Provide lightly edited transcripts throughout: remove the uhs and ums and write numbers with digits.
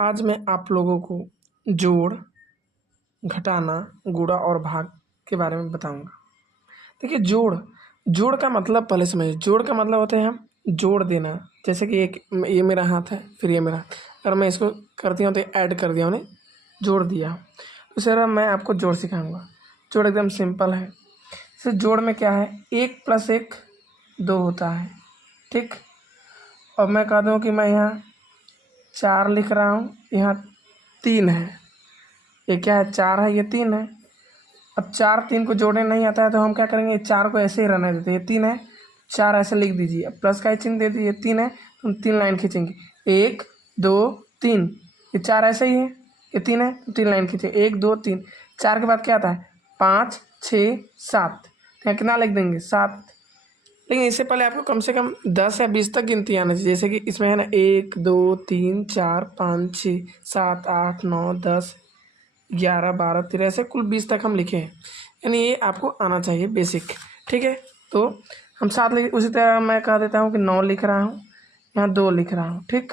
आज मैं आप लोगों को जोड़, घटाना, गुणा और भाग के बारे में बताऊंगा। देखिए जोड़ का मतलब पहले समझिए। जोड़ का मतलब होता है हम जोड़ देना। जैसे कि एक ये मेरा हाथ है, फिर ये मेरा हाथ, अगर मैं इसको करती हूँ तो ऐड कर दिया, उन्हें जोड़ दिया। तो सर मैं आपको जोड़ सिखाऊंगा। जोड़ एकदम सिंपल है। जैसे जोड़ में क्या है, 1 + 1 2 होता है, ठीक। और मैं कह दूँ कि मैं यहाँ 4 लिख रहा हूँ, यहाँ 3 है। ये क्या है, 4 है, ये 3 है। अब 4 3 को जोड़ने नहीं आता है तो हम क्या करेंगे, 4 को ऐसे ही रहने देते हैं। ये 3 है, 4 ऐसे लिख दीजिए। अब प्लस का चिन्ह दे दीजिए, 3 है तो हम 3 लाइन खींचेंगे, 1 2 3। ये 4 ऐसे ही है, ये 3 है तो 3 लाइन खींचेंगे, 1 2 3। 4 के बाद क्या आता है, 5 6 7। यहाँ कितना लिख देंगे, 7। लेकिन इससे पहले आपको कम से कम 10 या 20 तक गिनती आना चाहिए। जैसे कि इसमें है ना 1 2 3 4 5 6 7 8 9 10 11 12 13, ऐसे कुल 20 तक हम लिखे हैं। यानी ये आपको आना चाहिए बेसिक, ठीक है। तो हम 7 लिख, उसी तरह मैं कह देता हूँ कि 9 लिख रहा हूँ, यहाँ 2 लिख रहा हूँ, ठीक।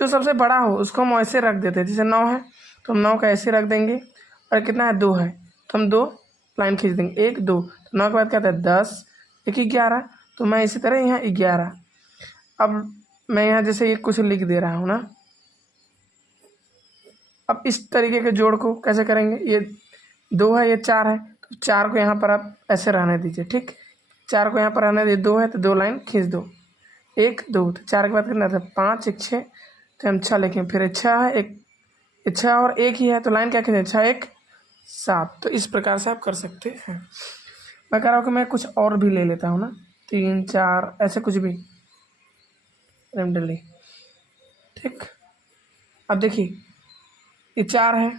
जो सबसे बड़ा हो उसको हम ऐसे रख देते हैं। जैसे 9 है तो हम 9 का ऐसे रख देंगे, और कितना है, 2 है तो हम 2 लाइन खींच देंगे, 1 2। 9 के बाद क्या आता है, 10 1 11। तो मैं इसी तरह यहाँ 11। अब मैं यहाँ जैसे ये कुछ लिख दे रहा हूँ ना। अब इस तरीके के जोड़ को कैसे करेंगे, ये 2 है, ये 4 है, तो 4 को यहाँ पर आप ऐसे रहने दीजिए, ठीक। 4 को यहाँ पर रहने दीजिए, 2 है तो 2 लाइन खींच दो, 1 2। तो 4 के बाद कितना था, 5 1 6। तो हम 6 लिखें, फिर 6 है, एक 6 और 1 ही है तो लाइन क्या खींचे, 6 1 7। तो इस प्रकार से आप कर सकते हैं। मैं कह रहा हूँ कि मैं कुछ और भी ले लेता हूँ ना, 3 4 ऐसे कुछ भी रेमडली, ठीक। अब देखिए ये 4 है,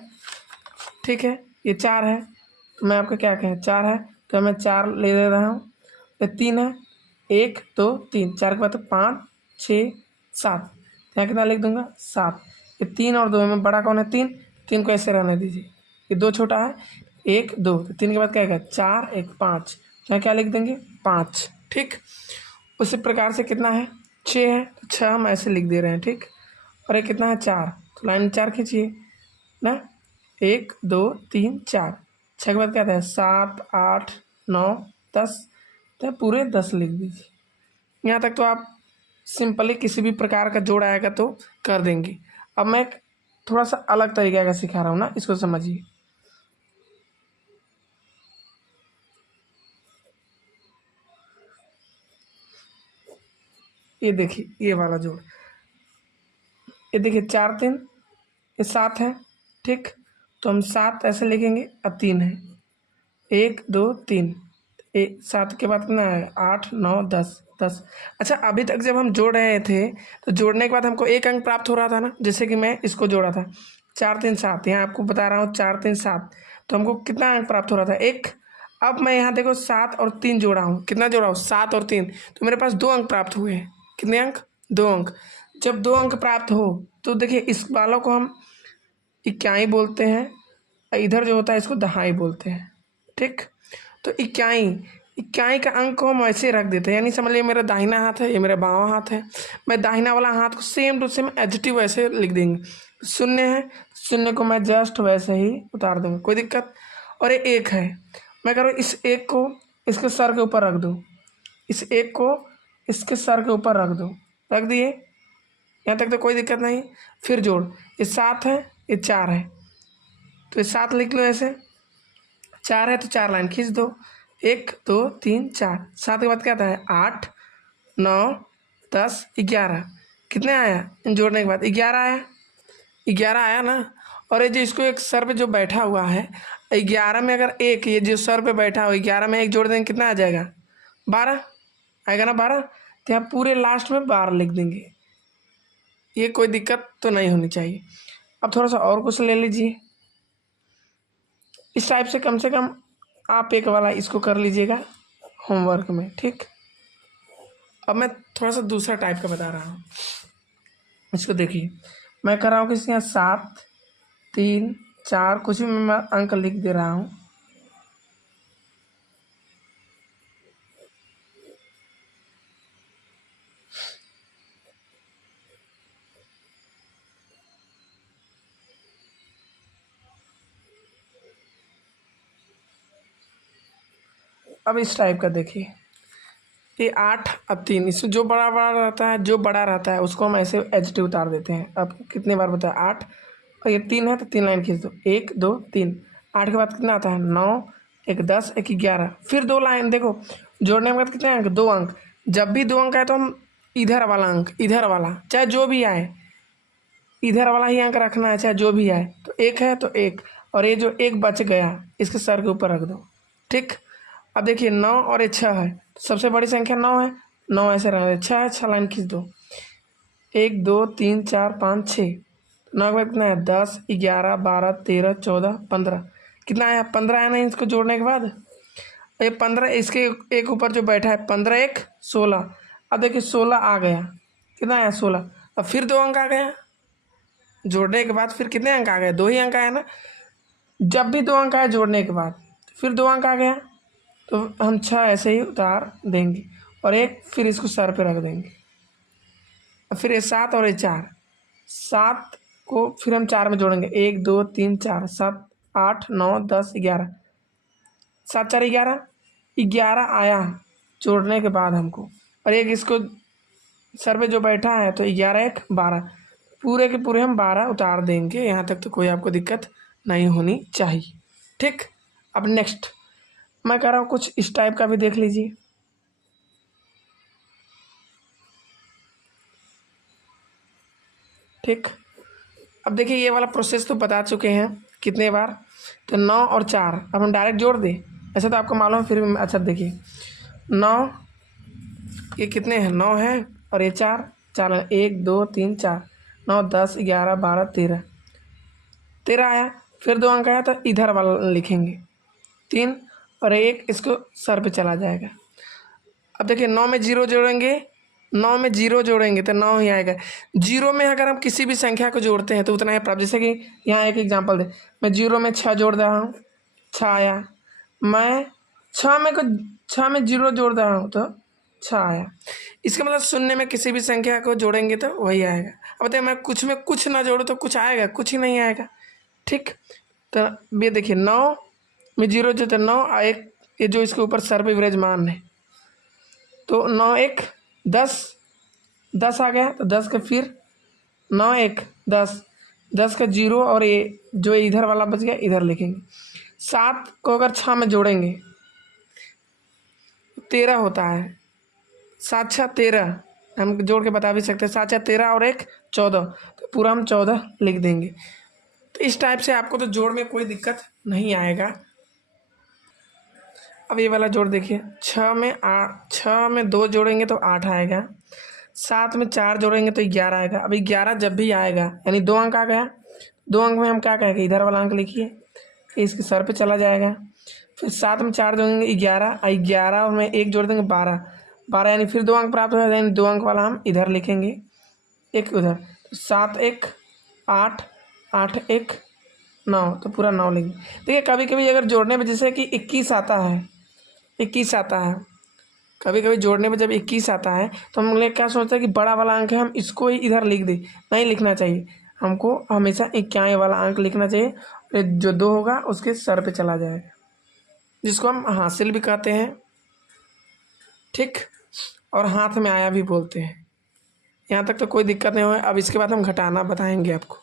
ठीक है, ये 4 है तो मैं आपको क्या कहें, 4 है तो मैं 4 ले रहा हूँ। ये 3 है, 1 2 3। 4 के बाद तो 5 6 7। यहाँ कितना लिख दूंगा, 7। ये 3 और 2 में बड़ा कौन है, 3। 3 को ऐसे रहने दीजिए, ये 2 छोटा है, 1 2। तो 3 के बाद क्या आएगा, 4 1 5। यहाँ क्या लिख देंगे, 5, ठीक। उसी प्रकार से कितना है, 6 है तो 6 हम ऐसे लिख दे रहे हैं, ठीक। और ये कितना है, 4। तो लाइन 4 खींचिए ना, 1 2 3 4। 6 के बाद क्या आता है, 7 8 9 10। तो पूरे 10 लिख दीजिए। यहाँ तक तो आप सिंपली किसी भी प्रकार का जोड़ आएगा तो कर देंगे। अब मैं थोड़ा सा अलग तरीके का सिखा रहा हूँ ना, इसको समझिए। ये देखिए ये वाला जोड़, ये देखिए 4 3, ये 7 है, ठीक। तो हम 7 ऐसे लिखेंगे, अब 3 है, 1 2 3। 7 के बाद कितना है, 8 9 10 10। अच्छा अभी तक जब हम जोड़ रहे थे तो जोड़ने के बाद हमको 1 अंक प्राप्त हो रहा था ना। जैसे कि मैं इसको जोड़ा था, 4 3 7। यहाँ आपको बता रहा हूँ 4 3 7, तो हमको कितना अंक प्राप्त हो रहा था, 1। अब मैं यहाँ देखो 7 और 3 जोड़ा हूँ, कितना जोड़ा हूँ, 7 और 3। तो मेरे पास 2 अंक प्राप्त हुए हैं। कितने अंक, 2 अंक। जब 2 अंक प्राप्त हो तो देखिए इस वालों को हम इक्याई बोलते हैं, इधर जो होता है इसको दहाई बोलते हैं, ठीक। तो इक्याई, इक्याई का अंक को हम ऐसे रख देते हैं। यानी समझ लीजिए मेरा दाहिना हाथ है, ये मेरा बाँवा हाथ है। मैं दाहिना वाला हाथ को सेम टू सेम एडजेक्टिव वैसे लिख देंगे। शून्य है, शून्य को मैं जस्ट वैसे ही उतार दूंगा, कोई दिक्कत। और ये 1 है, मैं कह रहा हूँ इस 1 को इसके सर के ऊपर रख दूँ, इस 1 को इसके सर के ऊपर रख दूँ, रख दिए। यहाँ तक तो कोई दिक्कत नहीं। फिर जोड़, ये 7 है, ये 4 है, तो ये 7 लिख लो ऐसे। 4 है तो 4 लाइन खींच दो, 1 2 3 4। 7 के बाद क्या आता है, 8 9 10 11। कितने आया, इन जोड़ने के बाद 11 आया, 11 आया ना। और ये जो इसको एक सर पे जो बैठा हुआ है, 11 में अगर एक, ये जो सर पे बैठा हुआ 11 में एक जोड़ देंगे, कितना आ जाएगा, 12 आएगा ना, 12। तो यहाँ पूरे लास्ट में 12 लिख देंगे। ये कोई दिक्कत तो नहीं होनी चाहिए। अब थोड़ा सा और कुछ ले लीजिए इस टाइप से कम आप एक वाला इसको कर लीजिएगा होमवर्क में, ठीक। अब मैं थोड़ा सा दूसरा टाइप का बता रहा हूँ। इसको देखिए, मैं कर रहा हूँ कि यहाँ 7 3 4 कुछ भी मैं अंक लिख दे रहा हूँ। अब इस टाइप का देखिए, ये 8 अब 3, इसमें जो बड़ा बड़ा रहता है, जो बड़ा रहता है उसको हम ऐसे एचटी उतार देते हैं। अब कितने बार बताया, 8 और ये 3 है तो 3 लाइन खींच दो, 1 2 3। 8 के बाद कितना आता है, 9, एक 10, एक 11, फिर 2 लाइन। देखो जोड़ने के बाद कितने अंक, 2 अंक। जब भी 2 अंक आए तो हम इधर वाला अंक, इधर वाला चाहे जो भी आए, इधर वाला ही अंक रखना है चाहे जो भी आए। तो 1 है तो 1, और ये जो 1 बच गया इसके सर के ऊपर रख दो। ठीक, अब देखिए 9 और ये 6 है, तो सबसे बड़ी संख्या 9 है, 9 ऐसे रहने दो, 6 है, 6 लाइन खींच दो, 1 2 3 4 5 6। 9 के बाद कितना है, 10 11 12 13 14 15। कितना आया, 15 आया ना इसको जोड़ने के बाद। ये 15 इसके एक ऊपर जो बैठा है, 15 1 16। अब देखिए 16 आ गया, कितना आया 16। अब फिर 2 अंक आ गया, जोड़ने के बाद फिर कितने अंक आ गए, 2 ही अंक आया ना। जब भी 2 अंक आए जोड़ने के बाद फिर 2 अंक आ गया, तो हम 6 ऐसे ही उतार देंगे और एक फिर इसको सर पे रख देंगे। और फिर ये 7 और ये 4, 7 को फिर हम 4 में जोड़ेंगे, 1 2 3 4 7 8 9 10 11, 7 4 11, 11 आया जोड़ने के बाद हमको, और एक इसको सर पे जो बैठा है तो 11 1 12, पूरे के पूरे हम 12 उतार देंगे। यहाँ तक तो कोई आपको दिक्कत नहीं होनी चाहिए। ठीक, अब नेक्स्ट मैं कह रहा हूँ कुछ इस टाइप का भी देख लीजिए। ठीक, अब देखिए ये वाला प्रोसेस तो बता चुके हैं कितने बार, तो 9 और 4 अब हम डायरेक्ट जोड़ दें, ऐसा तो आपको मालूम है फिर भी। अच्छा देखिए 9, ये कितने हैं, 9 है और ये 4 4, 1 2 3 4, 9 10 11 12 13, 13 आया, फिर 2 अंक आया तो इधर वाला लिखेंगे 3, और 1 इसको सर पे चला जाएगा। अब देखिए 9 में 0 जोड़ेंगे, 9 में 0 जोड़ेंगे तो 9 ही आएगा। 0 में अगर हम किसी भी संख्या को जोड़ते हैं तो उतना ही प्राप्त। जैसे कि यहाँ एक एग्जांपल दे, मैं 0 में 6 जोड़ रहा हूँ, 6 आया। मैं 6 में 0 जोड़ रहा हूँ तो 6 आया। इसका मतलब शून्य में किसी भी संख्या को जोड़ेंगे तो वही आएगा। अब बताइए मैं कुछ में कुछ ना जोड़ूँ तो कुछ आएगा, कुछ ही नहीं आएगा। ठीक, तो ये देखिए 9 में 0 जो, तो 9 एक ये जो इसके ऊपर सर पे विराजमान है, तो 9 1 10, 10 आ गया तो 10 का फिर 9 1 10, 10 का 0 और ये जो इधर वाला बच गया इधर लिखेंगे। 7 को अगर 6 में जोड़ेंगे 13 होता है, 7 6 13, हम जोड़ के बता भी सकते हैं। 7 6 13 और 1 14, तो पूरा हम 14 लिख देंगे। तो इस टाइप से आपको तो जोड़ में कोई दिक्कत नहीं आएगा। अब ये वाला जोड़ देखिए, 6 में 2 जोड़ेंगे तो 8 आएगा, 7 में 4 जोड़ेंगे तो 11 आएगा। अब 11 जब भी आएगा यानी 2 अंक आ गया, 2 अंक में हम क्या कहेंगे, इधर वाला अंक लिखिए, इसके सर पे चला जाएगा। फिर 7 में 4 जोड़ेंगे 11, 11 में 1 जोड़ देंगे 12, 12 यानी फिर 2 अंक प्राप्त हो जाएगा, यानी 2 अंक वाला हम इधर लिखेंगे, एक उधर। 7 1 8, 8 1 9, तो पूरा 9 लिखेंगे। देखिए कभी कभी अगर जोड़ने में जैसे कि 21 आता है, 21 आता है, कभी कभी जोड़ने में जब 21 आता है तो हम लोग क्या सोचते हैं कि बड़ा वाला अंक है, हम इसको ही इधर लिख दें। नहीं लिखना चाहिए, हमको हमेशा 91 वाला अंक लिखना चाहिए। जो 2 होगा उसके सर पे चला जाएगा, जिसको हम हासिल भी कहते हैं। ठीक, और हाथ में आया भी बोलते हैं। यहाँ तक तो कोई दिक्कत नहीं हो। अब इसके बाद हम घटाना बताएंगे आपको।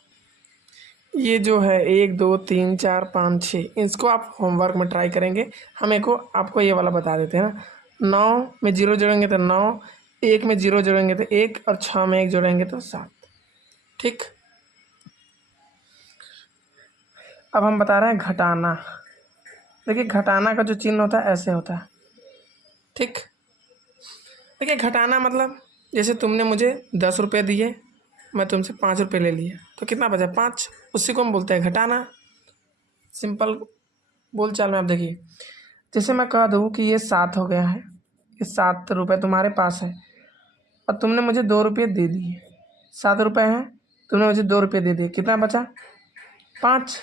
ये जो है 1 2 3 4 5 6, इसको आप होमवर्क में ट्राई करेंगे। हम आपको ये वाला बता देते हैं ना। 9 में 0 जोड़ेंगे तो 9, 1 में 0 जोड़ेंगे तो 1, और 6 में 1 जोड़ेंगे तो 7। ठीक, अब हम बता रहे हैं घटाना। देखिए घटाना का जो चिन्ह होता है ऐसे होता है। ठीक, देखिए घटाना मतलब जैसे तुमने मुझे 10 रुपये दिए, मैं तुमसे 5 रुपये ले लिया, तो कितना बचा, 5, उसी को हम बोलते हैं घटाना। सिंपल बोलचाल में आप देखिए, जैसे मैं कह दूँ कि ये 7 हो गया है, ये 7 रुपये तुम्हारे पास है और तुमने मुझे 2 रुपये दे दिए। 7 रुपये हैं, तुमने मुझे 2 रुपये दे दिए, कितना बचा, 5।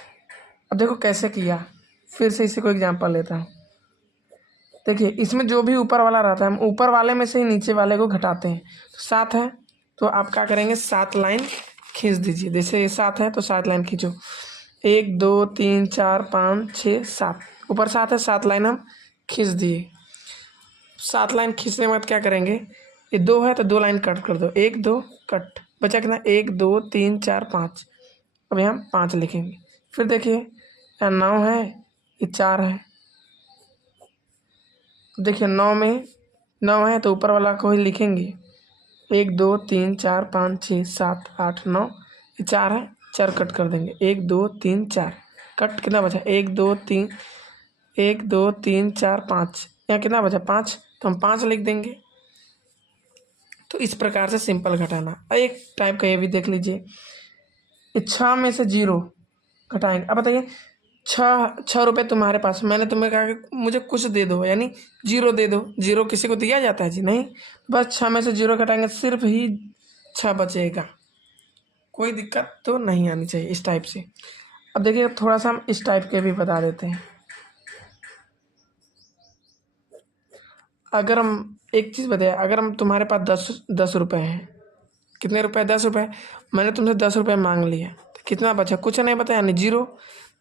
अब देखो कैसे किया, फिर से इसी को एग्जांपल लेता हूँ। देखिए इसमें जो भी ऊपर वाला रहता है हम ऊपर वाले में से ही नीचे वाले को घटाते हैं। तो 7 है तो आप क्या करेंगे, 7 लाइन खींच दीजिए। जैसे ये 7 है तो 7 लाइन खींचो, 1 2 3 4 5 6 7, ऊपर 7 है, 7 लाइन हम खींच दिए। 7 लाइन खींचने के बाद क्या करेंगे, ये 2 है तो 2 लाइन कट कर दो, 1 2 कट, बचा कितना 1 2 3 4 5। अब यहाँ 5 लिखेंगे। फिर देखिए यहाँ 9 है, ये 4 है। देखिए 9 में 9 है तो ऊपर वाला को ही लिखेंगे, 1 2 3 4 5 6 7 8 9, ये 4 है, 4 कट कर देंगे, 1 2 3 4 कट, कितना बचा 1 2 3 1 2 3 4 5, यहाँ कितना बचा 5, तो हम 5 लिख देंगे। तो इस प्रकार से सिंपल घटाना। एक टाइप का ये भी देख लीजिए, 6 में से 0 घटाएंगे। अब बताइए 6 रुपये तुम्हारे पास, मैंने तुम्हें कहा कि मुझे कुछ दे दो, यानी 0 दे दो। 0 किसी को दिया जाता है जी, नहीं। बस 6 में से 0 घटाएंगे, सिर्फ ही 6 बचेगा, कोई दिक्कत तो नहीं आनी चाहिए इस टाइप से। अब देखिए थोड़ा सा हम इस टाइप के भी बता देते हैं। अगर हम एक चीज़ बताए, अगर हम तुम्हारे पास 10 रुपये हैं, कितने रुपए 10 रुपये, मैंने तुमसे 10 रुपये मांग लिया, तो कितना बचा, कुछ नहीं बता, यानी 0।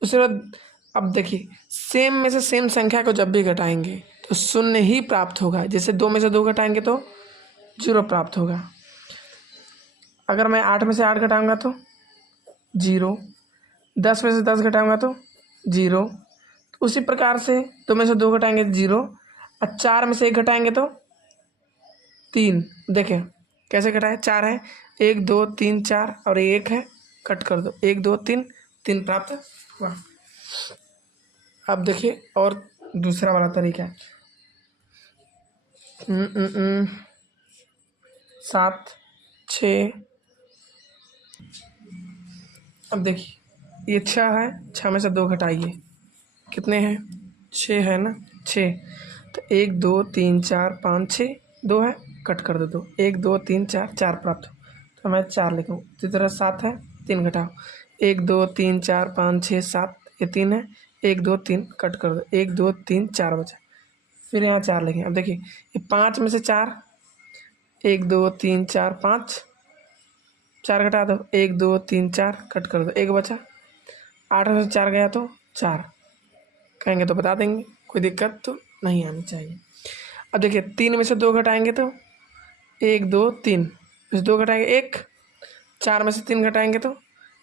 उसके बाद अब देखिए सेम में से सेम संख्या को जब भी घटाएंगे तो शून्य ही प्राप्त होगा। जैसे 2 में से 2 घटाएंगे तो 0 प्राप्त होगा। अगर मैं 8 में से 8 घटाऊंगा तो 0, 10 में से 10 घटाऊंगा तो 0। तो उसी प्रकार से 2 में से 2 घटाएंगे 0, और 4 में से 1 घटाएंगे तो 3। देखें कैसे घटाएं, 4 है, 1 2 3 4 और 1 है, कट कर दो, 1 2 3, 3 प्राप्त हुआ। अब देखिए और दूसरा वाला तरीका है, 7 6। अब देखिए ये 6 है, 6 में से 2 घटाइए, कितने हैं 6 है ना, 6। तो 1 2 3 4 5 6, 2 है, कट कर दो 2, 1 2 3 4, 4 प्राप्त हो, तो मैं 4 लिखूँ। इसी तरह 7 है, 3 घटाओ, 1 2 3 4 5 6 7, ये 3 है, 1 2 3 कट कर दो, 1 2 3 4 बचा, फिर यहाँ 4 लिखें। अब देखिए ये 5 में से 4, 1 2 3 4 5, 4 घटा दो, 1 2 3 4 कट कर दो, 1 बचा, 8 में से 4 गया तो 4, कहेंगे तो बता देंगे, कोई दिक्कत तो नहीं आनी चाहिए। अब देखिए 3 में से 2 घटाएंगे तो 1 2 3 में से 2 घटाएंगे 1, 4 में से 3 घटाएंगे तो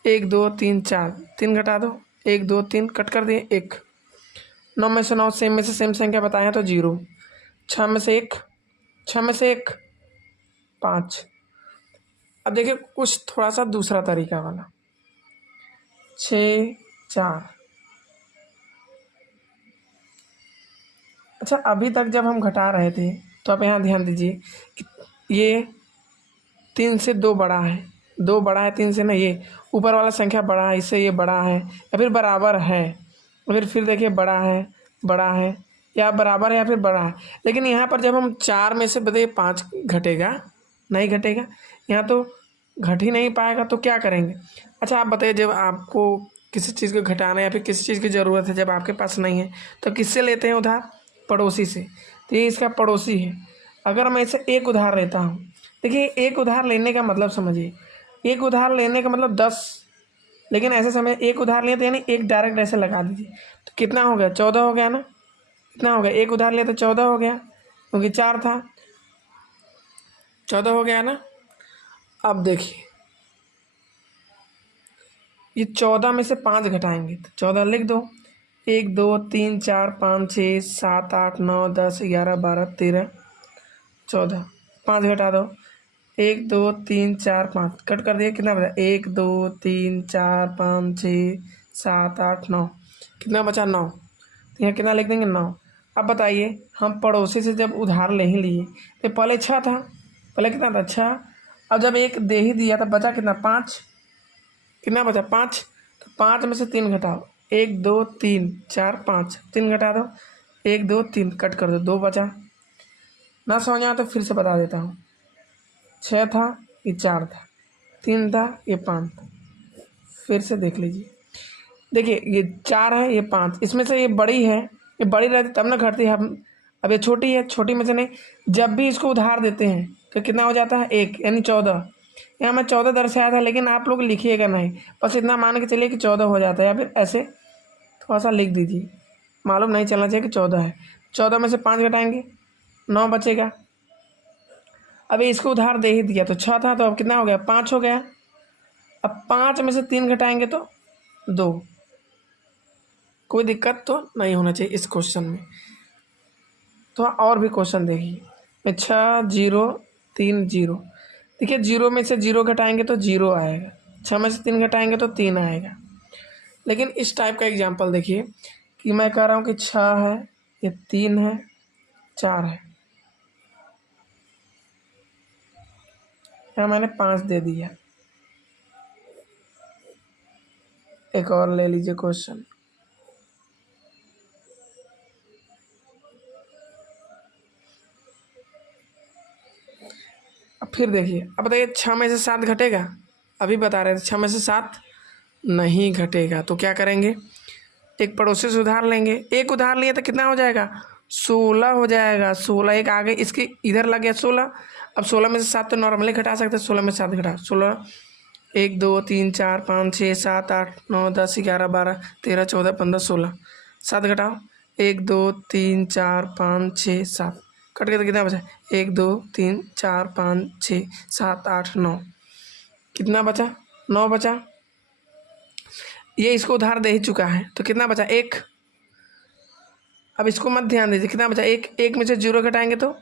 1 2 3 4, 3 घटा दो, 1 2 3 कट कर दिए 1। 9 में से 9 सेम में से सेम संख्या बताए हैं तो 0, 6 में से 1, 6 में से 1 5। अब देखिए कुछ थोड़ा सा दूसरा तरीका वाला, 6 4। अच्छा अभी तक जब हम घटा रहे थे तो आप यहाँ ध्यान दीजिए कि ये 3 से 2 बड़ा है, 2 बड़ा है 3 से ना, ये ऊपर वाला संख्या बड़ा है, इससे ये बड़ा है या फिर बराबर है, फिर देखिए बड़ा है या बराबर है या फिर बड़ा है। लेकिन यहाँ पर जब हम 4 में से बताइए 5 घटेगा, नहीं घटेगा, यहाँ तो घट ही नहीं पाएगा, तो क्या करेंगे। अच्छा आप बताइए जब आपको किसी चीज़ को घटाना है या फिर किसी चीज़ की ज़रूरत है, जब आपके पास नहीं है तो किससे लेते हैं उधार, पड़ोसी से। तो ये इसका पड़ोसी है। अगर मैं इसे एक उधार लेता हूँ, देखिए एक उधार लेने का मतलब समझिए, एक उधार लेने का मतलब 10, लेकिन ऐसे समय एक उधार लिए तो यानी एक डायरेक्ट ऐसे लगा दीजिए, तो कितना हो गया 14 हो गया ना, कितना हो गया, एक उधार लिया तो 14 हो गया, क्योंकि 4 था, 14 हो गया ना। अब देखिए ये 14 में से 5 घटाएंगे तो 14 लिख दो, 1 2 3 4 5 6 7 8 9 10 11 12 13 14, 5 घटा दो, 1 2 3 4 5 कट कर दिए, कितना बचा 1 2 3 4 5 6 7 8 9, कितना बचा 9, तो यहाँ कितना लिख देंगे 9। अब बताइए हम पड़ोसी से जब उधार ले ही लिए तो पहले 6 था, पहले कितना था 6, अब जब एक दे ही दिया तो बचा कितना 5, कितना बचा 5, तो 5 में से 3 घटाओ, 1 2 3 4 5, 3 घटा दो, 1 2 3 कट कर दो, 2 बचा। ना समझ आया तो फिर से बता देता हूँ, 6 था, ये 4 था, 3 था, ये 5 था, फिर से देख लीजिए। देखिए ये 4 है, ये 5, इसमें से ये बड़ी है, ये बड़ी रहती तब ना घटती है। अब ये छोटी है, छोटी में से नहीं, जब भी इसको उधार देते हैं तो कितना हो जाता है 1, यानी 14। यहाँ मैं 14 दर्शाया था, लेकिन आप लोग लिखिएगा नहीं, बस इतना मान के चलिए कि 14 हो जाता है, या फिर ऐसे थोड़ा सा लिख दीजिए, मालूम नहीं चलना चाहिए कि 14 है। 14 में से 5 घटाएंगे 9 बचेगा। अभी इसको उधार दे ही दिया तो 6 था, तो अब कितना हो गया, 5 हो गया। अब 5 में से 3 घटाएंगे तो 2। कोई दिक्कत तो नहीं होना चाहिए इस क्वेश्चन में। तो और भी क्वेश्चन देखिए में 6 0 3 0। देखिए 0 में से 0 घटाएंगे तो 0 आएगा, 6 में से 3 घटाएंगे तो 3 आएगा। लेकिन इस टाइप का एग्जाम्पल देखिए कि मैं कह रहा हूँ कि 6 है, ये 3 है, 4 है, यहाँ मैंने 5 दे दिया। एक और ले लीजिए क्वेश्चन। अब फिर देखिए, अब बताइए 6 में से 7 घटेगा? अभी बता रहे थे 6 में से 7 नहीं घटेगा, तो क्या करेंगे, एक पड़ोसी से उधार लेंगे। एक उधार लिए तो कितना हो जाएगा, 16 हो जाएगा। 16 एक आगे इसके इधर लग गया 16। अब 16 में से 7 तो नॉर्मली घटा सकते हैं, 16 में से 7 घटा 16 1 2 3 4 5 6 7 8 9 10 11 12 13 14 15 16। 7 घटाओ, 1 2 3 4 5 6 7, कट के तो कितना बचा, 1 2 3 4 5 6 7 8 9, कितना बचा, 9 बचा। ये इसको उधार दे ही चुका है तो कितना बचा, 1। अब इसको मत ध्यान दीजिए, कितना बचा, 1। 1 में से 0 घटाएंगे तो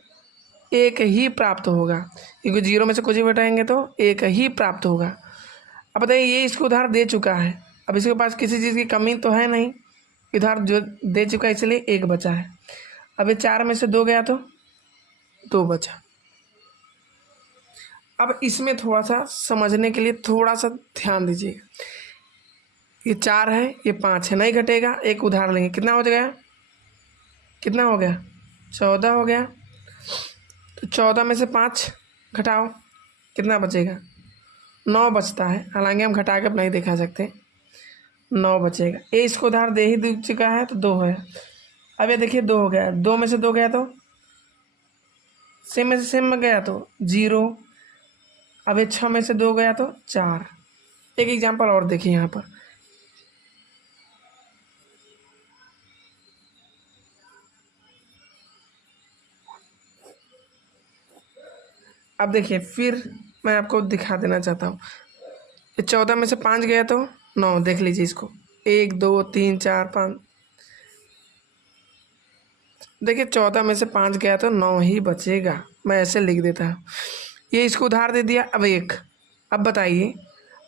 1 ही प्राप्त होगा, क्योंकि 0 में से कुछ भी घटाएंगे तो 1 ही प्राप्त होगा। अब बताइए ये इसको उधार दे चुका है, अब इसके पास किसी चीज़ की कमी तो है नहीं, उधार जो दे चुका है इसलिए 1 बचा है। अब ये 4 में से 2 गया तो 2 बचा। अब इसमें थोड़ा सा समझने के लिए थोड़ा सा ध्यान दीजिए, ये 4 है, ये 5 है, नहीं घटेगा, एक उधार लेंगे, कितना हो गया, कितना हो गया, 14 हो गया। तो 14 में से 5 घटाओ, कितना बचेगा, 9 बचता है। हालांकि हम घटा के अब नहीं दिखा सकते, 9 बचेगा। ये इसको उधार दे ही चुका है तो 2 है। अब ये देखिए 2 हो गया, 2 में से 2 गया तो सेम में से सेम में गया तो 0। अब ये 6 में से 2 गया तो 4। एक एग्जाम्पल और देखिए यहाँ पर, अब देखिए फिर मैं आपको दिखा देना चाहता हूँ। 14 में से 5 गया तो 9, देख लीजिए इसको, 1 2 3 4 5। देखिए 14 में से 5 गया तो 9 ही बचेगा, मैं ऐसे लिख देता हूँ। ये इसको उधार दे दिया, अब 1। अब बताइए,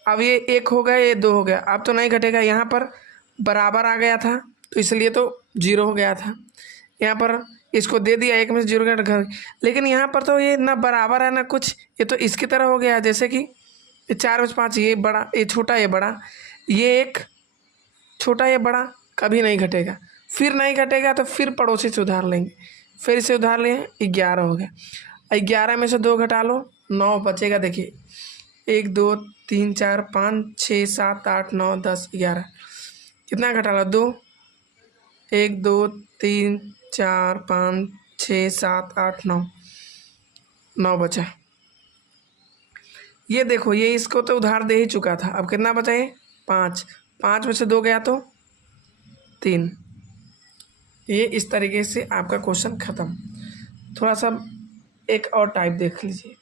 अब ये 1 हो गया, ये 2 हो गया, अब तो नहीं घटेगा। यहाँ पर बराबर आ गया था तो इसलिए तो 0 हो गया था। यहाँ पर इसको दे दिया, 1 में से 0 का घर, लेकिन यहाँ पर तो ये ना बराबर है ना कुछ, ये तो इसकी तरह हो गया, जैसे कि ये 4 में से 5, ये बड़ा, ये छोटा, ये बड़ा, ये 1 छोटा, ये बड़ा, कभी नहीं घटेगा। फिर नहीं घटेगा तो फिर पड़ोसी से उधार लेंगे, फिर इसे उधार लें, 11 हो गया। 11 में से 2 घटा लो, 9 बचेगा। देखिए 1 2 3 4 5 6 7 8 9 10 11, कितना घटा लो, 2। 1 2 3 4 5 6 7 8 9, 9 बचा। ये देखो ये इसको तो उधार दे ही चुका था, अब कितना बचा, ये 5। 5 में से 2 गया तो 3। ये इस तरीके से आपका क्वेश्चन ख़त्म। थोड़ा सा एक और टाइप देख लीजिए।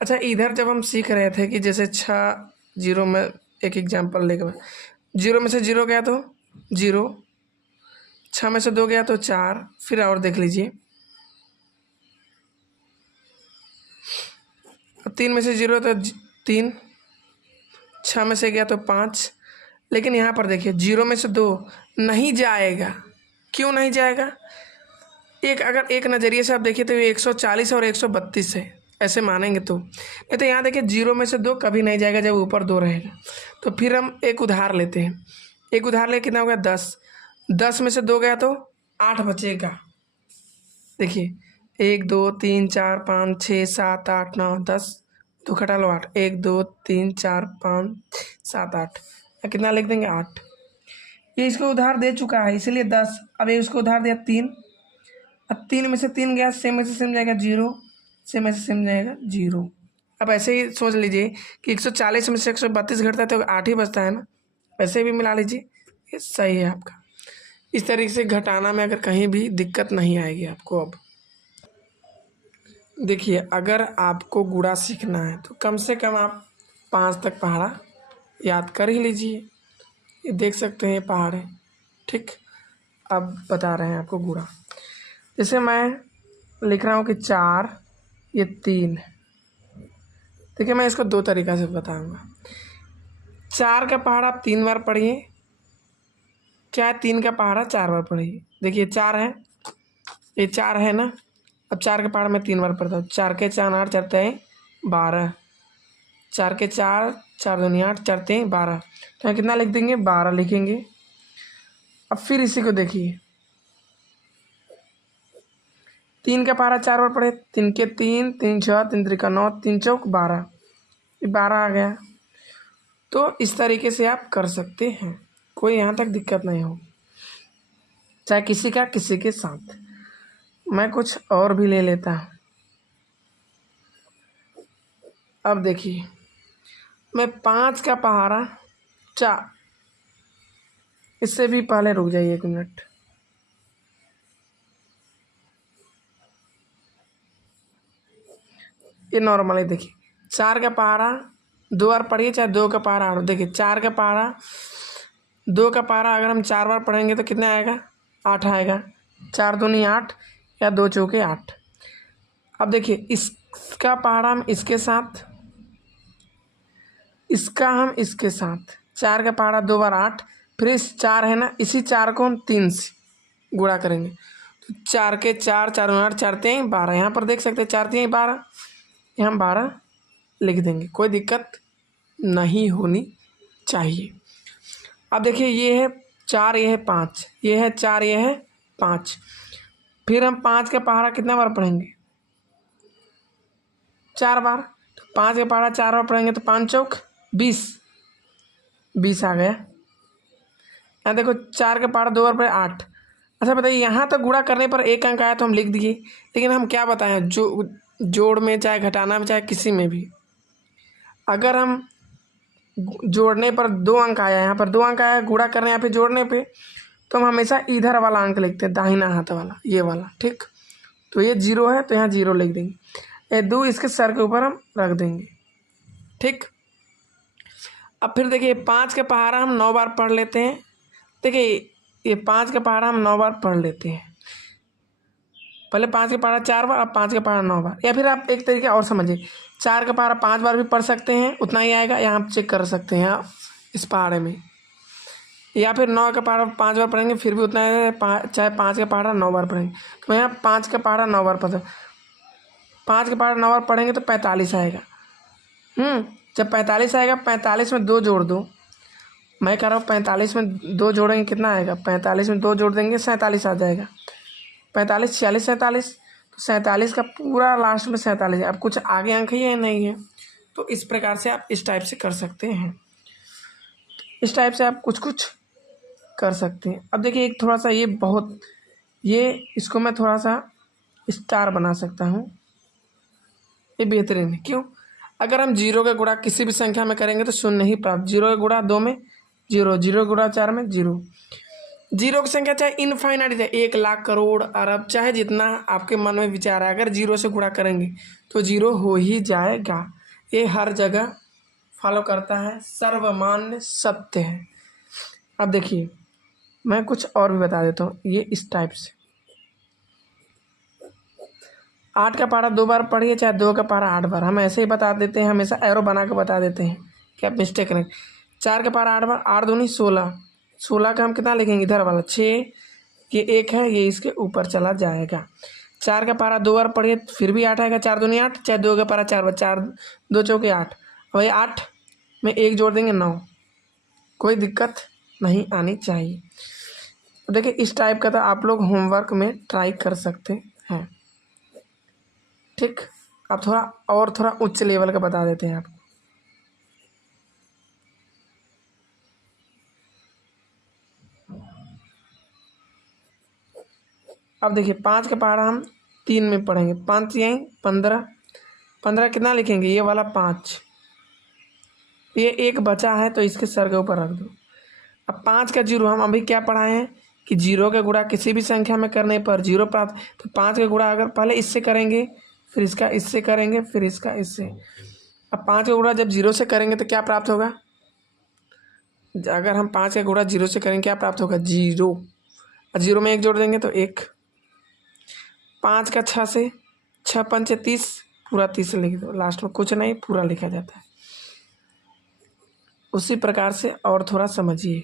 अच्छा, इधर जब हम सीख रहे थे कि जैसे 6 0 में एक एग्जांपल लेकर, 0 में से 0 गया तो 0, 6 में से 2 गया तो 4। फिर और देख लीजिए, 3 में से 0 तो 3, 6 में से गया तो 5। लेकिन यहाँ पर देखिए 0 में से 2 नहीं जाएगा, क्यों नहीं जाएगा, अगर एक नज़रिए से आप देखिए तो ये 140 और 132 है, ऐसे मानेंगे तो। नहीं तो यहाँ देखिए 0 में से 2 कभी नहीं जाएगा जब ऊपर 2 रहेगा। तो फिर हम एक उधार लेते हैं, एक उधार ले कितना हो गया, 10। 10 में से 2 गया तो 8 बचेगा। देखिए 1 2 3 4 5 6 7 8 9 10, 2 घटा लो 8, 1 2 3 4 5 7 8, कितना लिख देंगे, 8। ये इसको उधार दे चुका है इसलिए 10। अब ये उसको उधार दिया 3, अब 3 में से 3 गया, सेम में से सेम जाएगा 0, सेम में से सेम जाएगा 0। अब ऐसे ही सोच लीजिए कि 140 में से 132 घटता है तो 8 ही बचता है ना, वैसे भी मिला लीजिए, ये सही है आपका। इस तरीके से घटाना में अगर कहीं भी दिक्कत नहीं आएगी आपको। अब देखिए, अगर आपको गुणा सीखना है तो कम से कम आप 5 तक पहाड़ा याद कर ही लीजिए। ये देख सकते हैं, ये पहाड़ है, ठीक। अब बता रहे हैं आपको गुणा। जैसे मैं लिख रहा हूँ कि 4, ये 3। देखिए, मैं इसको 2 तरीक़ा से बताऊँगा। 4 का पहाड़ा आप 3 बार पढ़िए, क्या है, 3 का पहाड़ा 4 बार पढ़िए। देखिए 4 है, ये 4 है ना। अब 4 का पहाड़ा मैं 3 बार पढ़ता हूँ। 4 के 4 8 चलते हैं 12, 4 के 4 4 दूनी 8 चलते हैं 12, तो यहाँ कितना लिख देंगे, 12 लिखेंगे। अब फिर इसी को देखिए, 3 का पहाड़ा 4 बार पढ़े, 3 के 3 3 6 3 त्रिका 9 3 चौक 12, ये 12 आ गया। तो इस तरीके से आप कर सकते हैं, कोई यहाँ तक दिक्कत नहीं हो, चाहे किसी के साथ। मैं कुछ और भी ले लेता हूँ। अब देखिए, मैं 5 का पहाड़ा 4, इससे भी पहले रुक जाइए 1 मिनट। ये नॉर्मल है। देखिए 4 का पहाड़ा 2 बार पढ़िए, चाहे 2 का पहाड़ा 8। देखिए 4 का पहाड़ा 2 का पहाड़ा अगर हम 4 बार पढ़ेंगे तो कितना आएगा, 8 आएगा। 4 दूनी 8 या 2 चौके 8। अब देखिए, इसका पहाड़ा हम इसके साथ, इसका हम इसके साथ, 4 का पहाड़ा 2 बार 8, फिर इस 4 है ना, इसी 4 को हम 3 से गुणा करेंगे, तो 4 के 4 4 8 4 3 12। यहाँ पर देख सकते हैं 4 3 12, यहाँ हम 12 लिख देंगे, कोई दिक्कत नहीं होनी चाहिए। अब देखिए, ये है 4, ये है 5, ये है 4, ये है 5। फिर हम 5 का पहाड़ा कितना बार पढ़ेंगे, 4 बार। तो 5 का पहाड़ा 4 बार पढ़ेंगे तो 5 चौक 20, 20 आ गया। यहाँ देखो 4 का पहाड़ा 2 बार पढ़े 8। अच्छा बताइए, यहाँ तक गुणा करने पर 1 अंक आया तो हम लिख दिए, लेकिन हम क्या बताएं, जोड़ में चाहे घटाना में चाहे किसी में भी, अगर हम जोड़ने पर 2 अंक आया, यहाँ पर 2 अंक आया गुणा करने या फिर जोड़ने पे, तो हम हमेशा इधर वाला अंक लिखते हैं, दाहिना हाथ वाला, ये वाला, ठीक। तो ये 0 है तो यहाँ 0 लिख देंगे, ये 2 इसके सर के ऊपर हम रख देंगे, ठीक। अब फिर देखिए 5 का पहाड़ा हम 9 बार पढ़ लेते हैं। देखिए ये 5 का पहाड़ा हम 9 बार पढ़ लेते हैं, पहले 5 का पहाड़ा 4 बार, अब 5 का पहाड़ा 9 बार। या फिर आप एक तरीके और समझिए, 4 का पहाड़ा 5 बार भी पढ़ सकते हैं, उतना ही आएगा, यहाँ आप चेक कर सकते हैं आप इस पहाड़े में। या फिर 9 का पहाड़ा 5 बार पढ़ेंगे फिर भी उतना है, चाहे 5 का पहाड़ा 9 बार पढ़ेंगे, तो यहाँ 5 का पहाड़ा 9 बार पढ़े, 5 का पहाड़ा 9 बार पढ़ेंगे तो 45 आएगा। जब 45 आएगा, 45 में 2 जोड़ दो, मैं कह रहा हूँ 45 में 2 जोड़ेंगे कितना आएगा, 45 में 2 जोड़ देंगे 47 आ जाएगा। 45 46 47, तो 47 का पूरा लास्ट में 47 है। अब कुछ आगे अंक ही है नहीं है, तो इस प्रकार से आप इस टाइप से कर सकते हैं, इस टाइप से आप कुछ कुछ कर सकते हैं। अब देखिए, एक थोड़ा सा ये इसको मैं थोड़ा सा स्टार बना सकता हूँ, ये बेहतरीन है। क्यों, अगर हम 0 का गुणा किसी भी संख्या में करेंगे तो 0 ही प्राप्त। 0 का गुणा 2 में 0, 0 गुणा 4 में 0। 0 की संख्या चाहे इनफाइनाइट है, 1 लाख करोड़ अरब, चाहे जितना आपके मन में विचार है, अगर 0 से गुणा करेंगे तो 0 हो ही जाएगा। ये हर जगह फॉलो करता है, सर्वमान्य सत्य है। अब देखिए, मैं कुछ और भी बता देता हूँ, ये इस टाइप से 8 का पहाड़ा 2 बार पढ़िए, चाहे 2 का पहाड़ा 8 बार, हम ऐसे ही बता देते हैं, हमेशा एरो बना के बता देते हैं कि आप मिस्टेक करें। 4 का पहाड़ा 8 बार, 8 दूनी 16, 16 का हम कितना लिखेंगे, इधर वाला 6, ये 1 है, ये इसके ऊपर चला जाएगा। 4 का पहाड़ा 2 बार पढ़िए फिर भी 8 आएगा, 4 दूनी 8, चाहे 2 का पहाड़ा 4 बार, 4 2 चौके 8, वही 8 में 1 जोड़ देंगे 9, कोई दिक्कत नहीं आनी चाहिए। तो देखिए, इस टाइप का तो आप लोग होमवर्क में ट्राई कर सकते हैं, ठीक। अब थोड़ा उच्च लेवल का बता देते हैं आपको। अब देखिए, 5 का पहाड़ा हम 3 में पढ़ेंगे, 5 यहीं 15, 15 कितना लिखेंगे, ये वाला 5, ये एक बचा है तो इसके सर के ऊपर रख दो। अब 5 का जीरो हम अभी क्या पढ़ाए हैं कि जीरो का गुणा किसी भी संख्या में करने पर जीरो प्राप्त, तो 5 का गुणा अगर पहले इससे करेंगे, फिर इसका इससे करेंगे, फिर इसका इससे। अब 5 का गुणा जब जीरो से करेंगे तो क्या प्राप्त होगा, अगर हम 5 का गुणा जीरो से करेंगे क्या प्राप्त होगा, जीरो, और जीरो में एक जोड़ देंगे तो एक। 5 का 6 से, 6 पंचे 30, पूरा 30 लिख दो, लास्ट में कुछ नहीं पूरा लिखा जाता है। उसी प्रकार से और थोड़ा समझिए।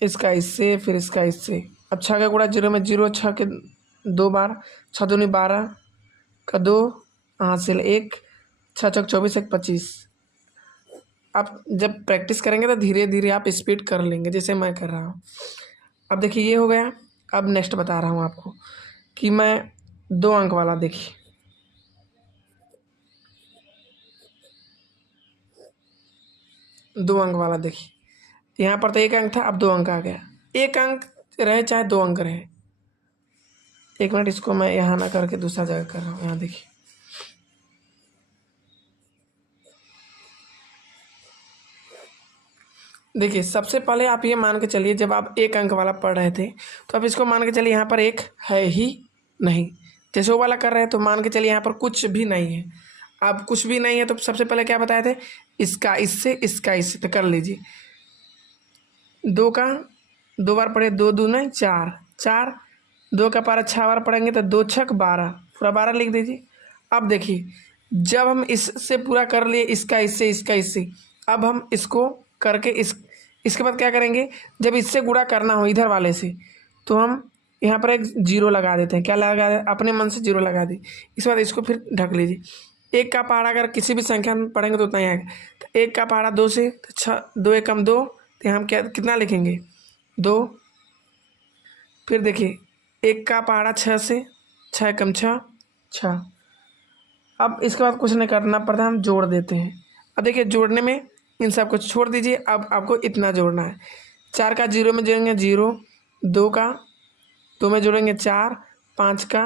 इसका इससे, फिर इसका इससे। अब 6 का गुणा जीरो में जीरो, 6 के 2 बार, 6 दूनी 12 का 2 हासिल 1, 6 चौक 24, 1 25। आप जब प्रैक्टिस करेंगे तो धीरे धीरे आप स्पीड कर लेंगे जैसे मैं कर रहा हूँ। अब देखिए ये हो गया। अब नेक्स्ट बता रहा हूँ आपको कि मैं 2 अंक वाला, देखिए 2 अंक वाला, देखिए यहाँ पर तो 1 अंक था, अब 2 अंक आ गया। 1 अंक रहे चाहे 2 अंक रहे, 1 मिनट, इसको मैं यहाँ ना करके दूसरा जगह कर रहा हूँ। यहाँ देखिए देखिए सबसे पहले आप ये मान के चलिए, जब आप 1 अंक वाला पढ़ रहे थे तो आप इसको मान के चलिए यहाँ पर 1 है ही नहीं। जैसे वो वाला कर रहे हैं तो मान के चलिए यहाँ पर कुछ भी नहीं है। अब कुछ भी नहीं है तो सबसे पहले क्या बताए थे, इसका इससे, इसका इससे, तो कर लीजिए। 2 का 2 बार पढ़े, 2 दूना 4, 4, 2 का पारा 6 बार पढ़ेंगे तो 2 छक 12, पूरा 12 लिख दीजिए। अब देखिए जब हम इससे पूरा कर लिए, इसका इससे, इसका इससे, अब हम इसको करके इसके बाद क्या करेंगे, जब इससे गुणा करना हो इधर वाले से तो हम यहाँ पर एक जीरो लगा देते हैं। क्या लगा दे, अपने मन से जीरो लगा दी। इसके बाद इसको फिर ढक लीजिए। 1 का पहाड़ा अगर किसी भी संख्या में पढ़ेंगे तो उतना ही आएगा। तो 1 का पहाड़ा 2 से, तो 6, 2 एकम 2, तो हम क्या कितना लिखेंगे, 2। फिर देखिए 1 का पहाड़ा 6 से, 6 एकम 6, 6। अब इसके बाद कुछ नहीं करना पड़ता, हम जोड़ देते हैं। अब देखिए जोड़ने में इन सब को छोड़ दीजिए, अब आपको इतना जोड़ना है। 4 का जीरो में जोड़ेंगे 0, 2 का 2 में जोड़ेंगे 4, 5 का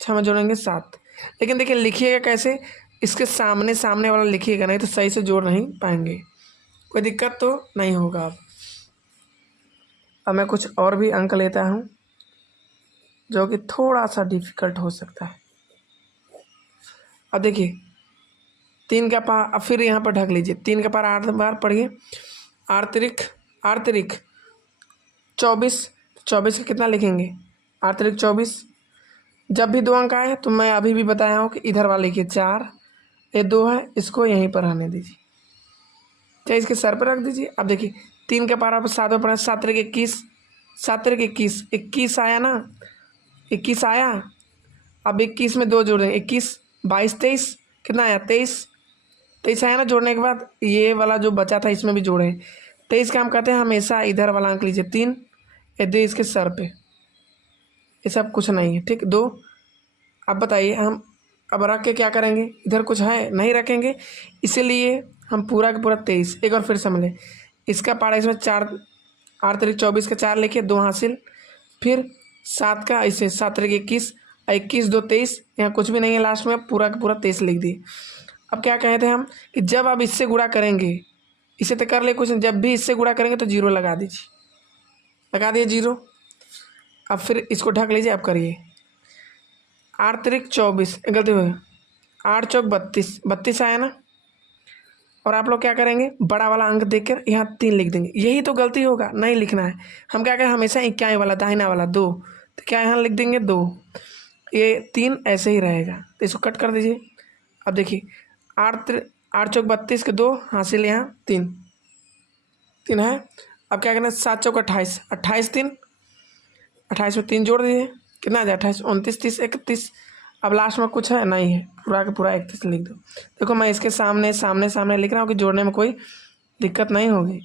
6 में जोड़ेंगे 7। लेकिन देखिए लिखिएगा कैसे, इसके सामने सामने वाला लिखिएगा, नहीं तो सही से जोड़ नहीं पाएंगे, कोई दिक्कत तो नहीं होगा। अब मैं कुछ और भी अंक लेता हूँ जो कि थोड़ा सा डिफिकल्ट हो सकता है। अब देखिए 3 का पार, अब फिर यहाँ पर ढक लीजिए। 3 का पार 8 बार पढ़िए, 8 तिरिक 8 तिरिक 24, 24 का कितना लिखेंगे, 8 तिरिक 24। जब भी 2 अंक आए तो मैं अभी भी बताया हूँ कि इधर वाले लिखिए 4, ये 2 है, इसको यहीं पर रहने दीजिए, चाहे इसके सर पर रख दीजिए। अब देखिए 3 का पारा पर 7 में पढ़ा, 7 तिरिक 21, 7 तिरिक 21, 21 आया ना, 21 आया। अब 21 में 2 जोड़ेंगे, 21, 22, 23, कितना आया, 23, 23 आया ना। जोड़ने के बाद ये वाला जो बचा था इसमें भी जोड़े। 23 का हम कहते हैं हमेशा इधर वाला अंक लीजिए 3, ये 2 इसके सर पे, ये सब कुछ नहीं है, ठीक। 2। अब बताइए हम अब रख के क्या करेंगे, इधर कुछ है नहीं रखेंगे, इसीलिए हम पूरा का पूरा 23। एक और फिर समझ लें, इसका पारा इसमें 4, 8 तिरिक 24 का 4 लिखिए, 2 हासिल। फिर 7 का ऐसे, 7 तिरिक 21, 21, 2 23, यहाँ कुछ भी नहीं है, लास्ट में पूरा का पूरा 23 लिख दिए। अब क्या कहे थे हम कि जब आप इससे गुणा करेंगे, इसे तो कर ले कुछ, जब भी इससे गुणा करेंगे तो जीरो लगा दीजिए, लगा दिए जीरो। अब फिर इसको ढक लीजिए, अब करिए। 8 तिरिक 24, गलती हो गई, 8 चौक 32, 32 आया ना। और आप लोग क्या करेंगे, बड़ा वाला अंक देखकर यहाँ 3 लिख देंगे, यही तो गलती होगा, नहीं लिखना है। हम क्या करें, हमेशा इक्यावन वाला दाहिना वाला 2, तो क्या यहाँ लिख देंगे 2, ये 3 ऐसे ही रहेगा, तो इसको कट कर दीजिए। अब देखिए 8 चौक 32 के 2 हासिल, यहाँ 3, 3 है। अब क्या करना है, 7 चौक 28, 28 3, 28 में 3 जोड़ दीजिए, कितना आ जाए 28, 29, 30, 31। अब लास्ट में कुछ है नहीं है, पूरा का पूरा 31 लिख दो। देखो मैं इसके सामने सामने सामने लिख रहा हूँ कि जोड़ने में कोई दिक्कत नहीं होगी।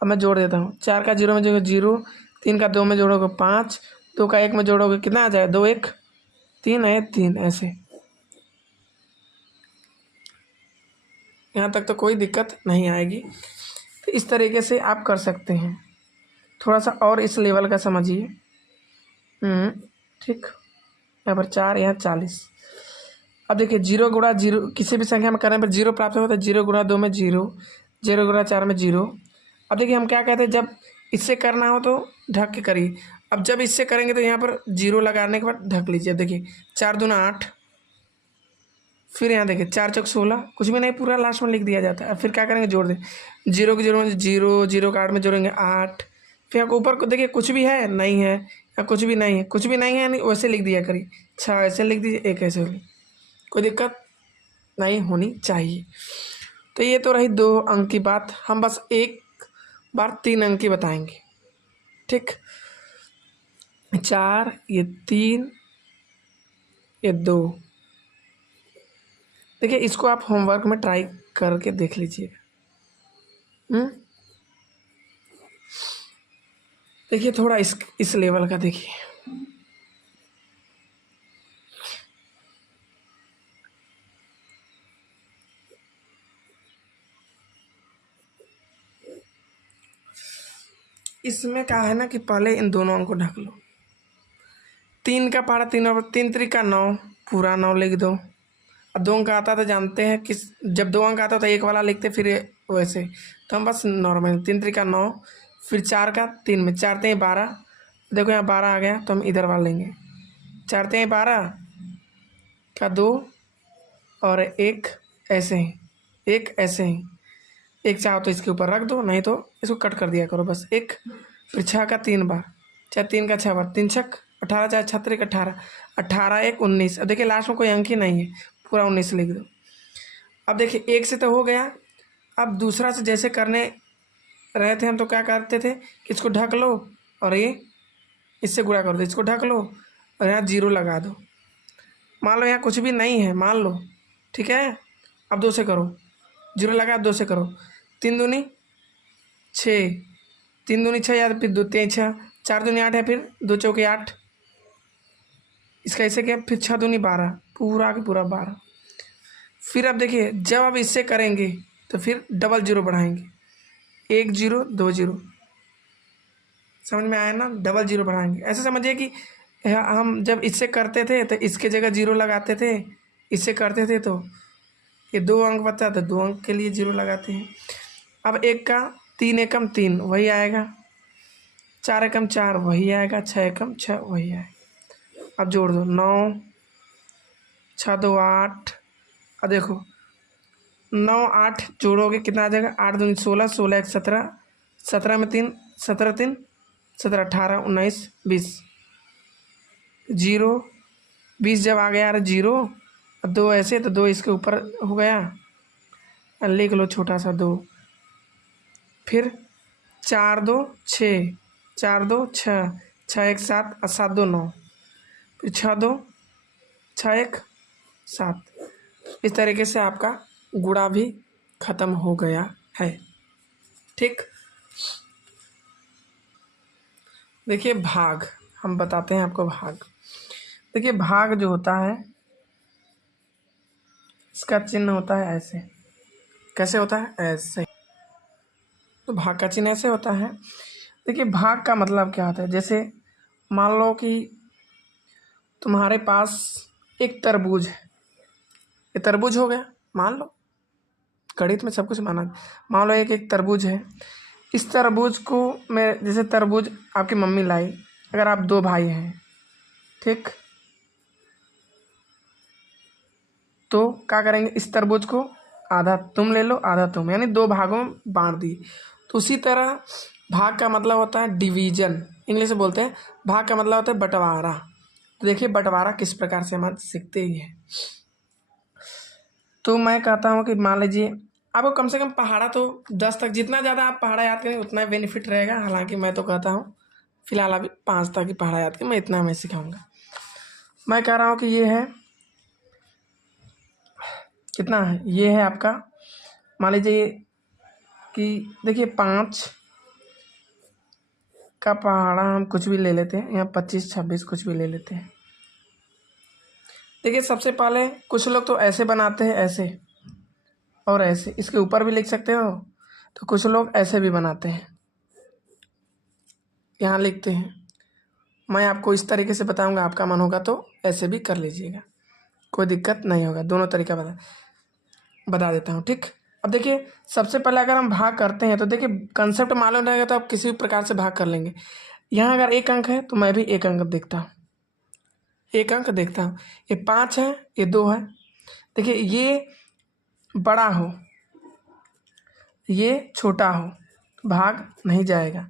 अब मैं जोड़ देता हूँ। 4 का 0 में जोड़ोगे 0, 3 का 2 में जोड़ोगे 5, 2 का 1 में जोड़ोगे कितना आ जाए, 2 1 3 है 3, ऐसे। यहाँ तक तो कोई दिक्कत नहीं आएगी। तो इस तरीके से आप कर सकते हैं। थोड़ा सा और इस लेवल का समझिए। ठीक, यहाँ पर 4, यहाँ 40। अब देखिए 0 गुणा 0 किसी भी संख्या में करने पर 0 प्राप्त होता है। 0 गुणा 2 में 0, 0 गुणा 4 में 0। अब देखिए हम क्या कहते हैं, जब इससे करना हो तो ढक के करिए। अब जब इससे करेंगे तो यहाँ पर 0 लगाने के बाद ढक लीजिए। अब देखिए 4 दूना 8, फिर यहाँ देखिए 4 चौक 16, कुछ भी नहीं, पूरा लास्ट में लिख दिया जाता है। अब फिर क्या करेंगे, जोड़ दें। 0 के 0 में 0, 0 का 8 में जोड़ेंगे 8। फिर आपको ऊपर को देखिए कुछ भी है नहीं है, या कुछ भी नहीं है, कुछ भी नहीं है यानी वैसे लिख दिया करिए। 6 ऐसे लिख दीजिए, 1 ऐसे लिख, कोई दिक्कत नहीं होनी चाहिए। तो ये तो रही 2 अंक की बात। हम बस एक बार 3 अंक की बताएंगे। ठीक, 4, ये 3, ये 2। देखिए इसको आप होमवर्क में ट्राई करके देख लीजिएगा। देखिए थोड़ा इस लेवल का देखिए। इसमें क्या है ना कि पहले इन दोनों अंक को ढक लो। 3 का पहाड़ा 3 और 3 3 9, पूरा 9 लिख दो। अब 2 अंक आता तो जानते हैं कि जब 2 अंक आता तो एक वाला लिखते, फिर वैसे तो हम बस नॉर्मल 3 3 9, फिर 4 का 3 में 4 3 12। देखो यहाँ 12 आ गया तो हम इधर वाला लेंगे। 4 3 12 का 2 और 1 ऐसे ही, 1 ऐसे ही। 1 चाहो तो इसके ऊपर रख दो, नहीं तो इसको कट कर दिया करो बस। 1, फिर 6 का 3 बार, चाहे 3 का 6 बार, 3 छक 18, चाहे 36 18, 18 1 19। अब देखिए लास्ट में कोई अंक ही नहीं है, पूरा 19 लिख दो। अब देखिए 1 से तो हो गया। अब दूसरा से जैसे करने रहे थे हम, तो क्या करते थे कि इसको ढक लो और ये इससे गुणा कर दो, इसको ढक लो और यहाँ 0 लगा दो। मान लो यहाँ कुछ भी नहीं है, मान लो, ठीक है। अब 2 से करो, 0 लगा, 2 से करो। 3 दूनी 6, 3 दूनी 6, याद, फिर 2 3 6, 4 दूनी 8 है, फिर 2 चौके 8। इसका ऐसे क्या, फिर 6 दूनी 12, पूरा के पूरा 12। फिर अब देखिए जब अब इससे करेंगे तो फिर डबल 0 बढ़ाएंगे, 1 0 2 0। समझ में आया ना, डबल 0 बढ़ाएंगे। ऐसे समझिए कि हम जब इससे करते थे तो इसके जगह 0 लगाते थे, इससे करते थे तो ये 2 अंक बचा तो 2 अंक के लिए 0 लगाते हैं। अब 1 का 3 एकम 3 वही आएगा, 4 एकम 4 वही आएगा, 6 एकम 6 वही आएगा। अब जोड़ दो, 9 6 2 8। अब देखो 9 8 जोड़ोगे कितना आ जाएगा, 8 दूनी 16, 16 1 17, 17 में 3, 17 3 17, 18 19 20, 0 20 जब आ गया यार 0। 2 ऐसे तो 2 इसके ऊपर हो गया, लिख लो छोटा सा 2। फिर 4 2 6, 4 2 6, 6 1 7 और 7 2 9, फिर 6 2 6 1 7। इस तरीके से आपका गुणा भी खत्म हो गया है। ठीक, देखिए भाग हम बताते हैं आपको। भाग देखिए, भाग जो होता है इसका चिन्ह होता है ऐसे। कैसे होता है, ऐसे। तो भाग का चिन्ह ऐसे होता है। देखिए भाग का मतलब क्या होता है, जैसे मान लो कि तुम्हारे पास एक तरबूज है, ये तरबूज हो गया, मान लो, गणित में सब कुछ माना। मान लो एक तरबूज है, इस तरबूज को मैं, जैसे तरबूज आपकी मम्मी लाई, अगर आप 2 भाई हैं, ठीक, तो क्या करेंगे, इस तरबूज को आधा तुम ले लो आधा तुम, यानी 2 भागों में बांट दिए। तो उसी तरह भाग का मतलब होता है डिवीजन, इंग्लिश में बोलते हैं। भाग का मतलब होता है बंटवारा। तो देखिए बंटवारा किस प्रकार से हम सीखते ही हैं। तो मैं कहता हूँ कि मान लीजिए आपको कम से कम पहाड़ा तो 10 तक, जितना ज़्यादा आप पहाड़ा याद करेंगे उतना बेनिफिट रहेगा। हालांकि मैं तो कहता हूँ फिलहाल अभी 5 तक ही पहाड़ा याद करें, मैं इतना मैं सिखाऊंगा। मैं कह रहा हूँ कि ये है, कितना है, ये है आपका, मान लीजिए कि देखिए 5 का पहाड़ा हम कुछ भी ले लेते हैं, यहाँ 25 26 कुछ भी ले लेते हैं। देखिए सबसे पहले कुछ लोग तो ऐसे बनाते हैं, ऐसे और ऐसे, इसके ऊपर भी लिख सकते हो। तो कुछ लोग ऐसे भी बनाते हैं, यहाँ लिखते हैं। मैं आपको इस तरीके से बताऊंगा, आपका मन होगा तो ऐसे भी कर लीजिएगा, कोई दिक्कत नहीं होगा। दोनों तरीका बता देता हूँ, ठीक। अब देखिए सबसे पहले अगर हम भाग करते हैं तो देखिए कंसेप्ट मालूम रहेगा तो आप किसी भी प्रकार से भाग कर लेंगे। यहाँ अगर एक अंक है तो मैं भी एक अंक देखता हूँ, एक अंक देखता हूँ। ये 5 है, ये 2 है। देखिए ये बड़ा हो, ये छोटा हो, भाग नहीं जाएगा।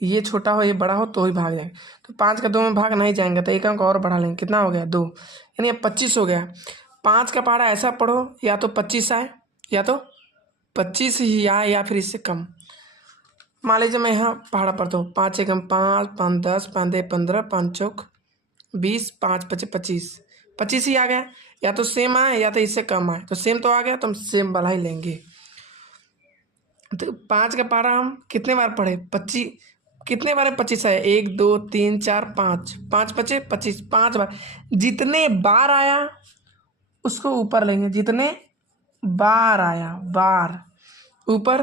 ये छोटा हो, ये बड़ा हो तो ही भाग जाएगा। तो 5 का 2 में भाग नहीं जाएंगे, तो एक अंक और बढ़ा लेंगे। कितना हो गया? 2, यानी अब 25 हो गया। 5 का पहाड़ा ऐसा पढ़ो, या तो 25 आए, या तो 25 ही आए, या फिर इससे कम। मान लीजिए मैं यहाँ पहाड़ा पढ़ता हूँ, 5 एकम 5, 5 10, 5 दे 15, 5 चौक 20, 5 पचे 25, 25 ही आ गया। या तो सेम आए या तो इससे कम आए, तो सेम तो आ गया तो हम सेम वाला ही लेंगे। तो 5 का पहाड़ा हम कितने बार पढ़े? 25। कितने बार 25 आया? 1 2 3 4 5, 5 पचे 25, 5 बार। जितने बार आया उसको ऊपर लेंगे, जितने बार आया बार ऊपर,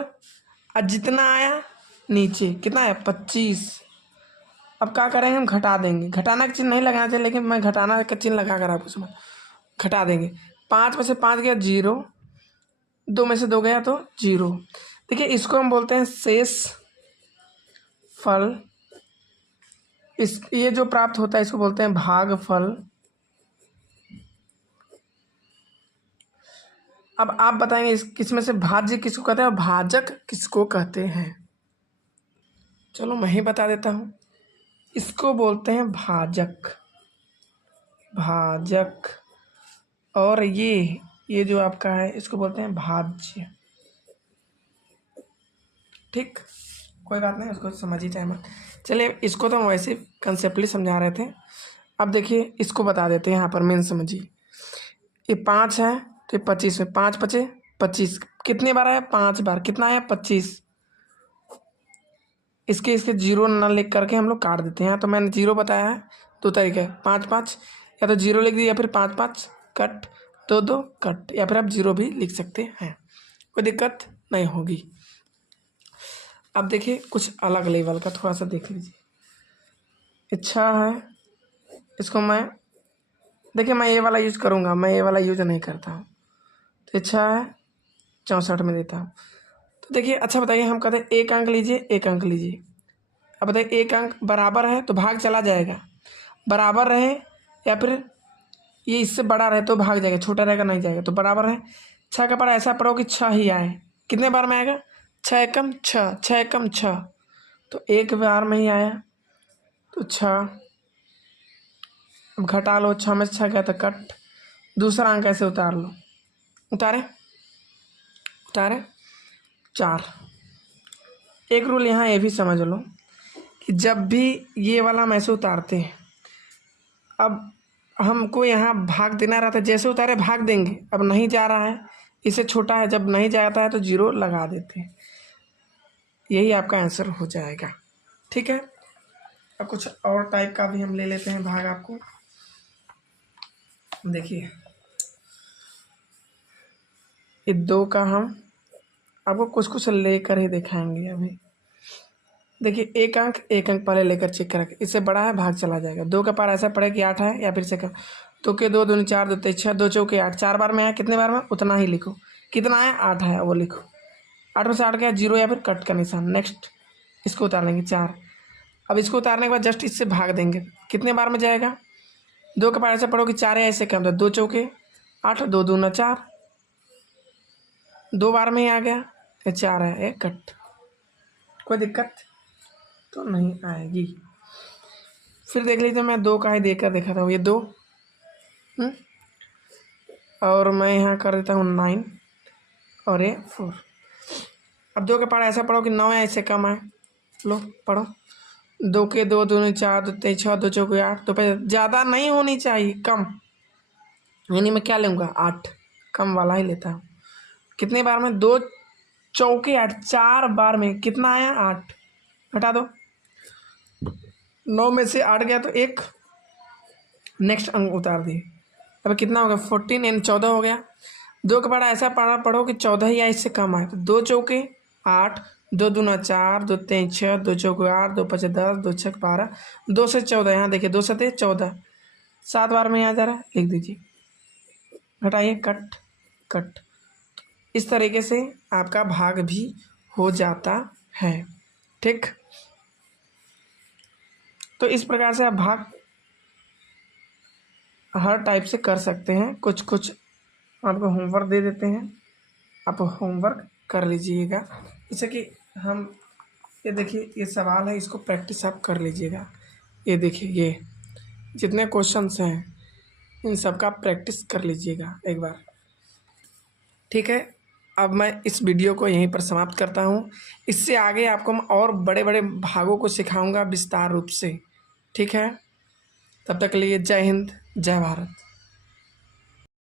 और जितना आया नीचे। कितना आया? 25। अब क्या करेंगे? हम घटा देंगे। घटाना का चिन्ह नहीं लगाना चाहिए, लेकिन मैं घटाना का चिन्ह लगा कर आपको समझ घटा देंगे। 5 में से 5 गया 0, 2 में से 2 गया तो 0। देखिए इसको हम बोलते हैं शेष फल। ये जो प्राप्त होता है इसको बोलते हैं भागफल। अब आप बताएंगे किसमें से भाज्य किसको कहते हैं और भाजक किसको कहते हैं? चलो मैं ही बता देता हूँ। इसको बोलते हैं भाजक, भाजक। और ये जो आपका है इसको बोलते हैं भाज्य, ठीक। कोई बात नहीं, उसको समझ ही जाए। चलिए इसको तो हम वैसे कंसेप्टली समझा रहे थे। अब देखिए इसको बता देते हैं, यहाँ पर मेन समझिए। ये 5 है तो 25 में 5 पचे 25। कितने बार आया? 5 बार। कितना आया? 25। इसके 0 ना लिख करके हम लोग काट देते हैं। तो मैंने 0 बताया है, 2 तरीके, 5 5, या तो 0 लिख दिया या फिर 5 5 कट, 2 2 कट, या फिर आप 0 भी लिख सकते हैं, कोई दिक्कत नहीं होगी। अब देखिए कुछ अलग लेवल का थोड़ा सा देख लीजिए। अच्छा है, इसको मैं देखिए मैं ये वाला यूज़ करूँगा, मैं ये वाला यूज़ नहीं करता हूँ। तो अच्छा है 64 में देता हूँ। तो देखिए अच्छा बताइए, हम कहते हैं एक अंक लीजिए, एक अंक लीजिए। अब बताइए एक अंक बराबर है तो भाग चला जाएगा, बराबर रहे या फिर ये इससे बड़ा रहे तो भाग जाएगा, छोटा रहेगा नहीं जाएगा। तो बराबर है। 6 का पढ़ा ऐसा पढ़ो कि 6 ही आए। कितने बार में आएगा? 6 एकम 6, 6 एकम 6, तो एक बार में ही आया तो 6। अब घटा लो, 6 में से 6 गया तो कट। दूसरा अंक ऐसे उतार लो, उतारे 4। एक रूल यहाँ ये भी समझ लो कि जब भी ये वाला हम ऐसे उतारते हैं, अब हमको यहाँ भाग देना रहता है, जैसे उतारे भाग देंगे। अब नहीं जा रहा है, इससे छोटा है, जब नहीं जाता है तो 0 लगा देते हैं। यही आपका आंसर हो जाएगा, ठीक है। अब कुछ और टाइप का भी हम ले लेते हैं भाग। आपको देखिए ये 2 का हम आपको कुछ लेकर ही दिखाएंगे अभी। देखिए एक अंक पहले लेकर चेक करें, इससे बड़ा है भाग चला जाएगा। 2 का पार ऐसा पड़े कि 8 है या फिर से कम। 2 के 2 दूनी 4, 2 तेईस 6, 2 चौके 8। 4 बार में आया, कितने बार में? उतना ही लिखो। कितना आया? 8 है, वो लिखो। 8 में से 8 गया 0 या फिर कट का निशान। नेक्स्ट इसको उतार लेंगे 4। अब इसको उतारने के बाद जस्ट इससे भाग देंगे। कितने बार में जाएगा? 2 का पार ऐसा पढ़ो कि 4 है, ऐसे कम था। 2 चौके 8, 2 दूना 4, 2 बार में ही आ गया, 4 है, एक कट। कोई दिक्कत तो नहीं आएगी। फिर देख लीजिए, मैं 2 का ही देकर देखा था, ये 2 और मैं यहाँ कर देता हूँ 9 और ये 4। अब 2 का पढ़ा ऐसा पढ़ो कि 9 है, इससे कम है। लो पढ़ो। 2 के 2 दूनी 4, 2 तेईस 6, 2 चौके 8। तो पे ज़्यादा नहीं होनी चाहिए, कम। यानी मैं क्या लूँगा? 8, कम वाला ही लेता हूँ। कितने बार में? 2 चौके 8। 4 बार में कितना आया? 8। हटा दो, 9 में से 8 गया तो 1। नेक्स्ट अंक उतार दिए। अब कितना हो गया? 14, यानी 14 हो गया। 2 का पढ़ा ऐसा पढ़ो कि 14 ही आए, इससे कम आए। तो 2 चौके 8, 2 दूना 4, 2 तेईं 6, 2 चौके 8, 2 पचे 10, 2 छक 12, 2 से 14, यहाँ देखिए 2 सते 14, 7 बार में यहाँ जा रहा है, लिख दीजिए, घटाइए, कट कट। इस तरीके से आपका भाग भी हो जाता है। ठीक, तो इस प्रकार से आप भाग हर टाइप से कर सकते हैं। कुछ कुछ आपको होमवर्क दे देते हैं, आप होमवर्क कर लीजिएगा। जैसे कि हम ये देखिए, ये सवाल है, इसको प्रैक्टिस आप कर लीजिएगा। ये देखिए, ये जितने क्वेश्चंस हैं इन सब का प्रैक्टिस कर लीजिएगा एक बार। ठीक है, अब मैं इस वीडियो को यहीं पर समाप्त करता हूँ। इससे आगे आपको मैं और बड़े बड़े भागों को सिखाऊंगा विस्तार रूप से। ठीक है, तब तक के लिए जय हिंद, जय भारत।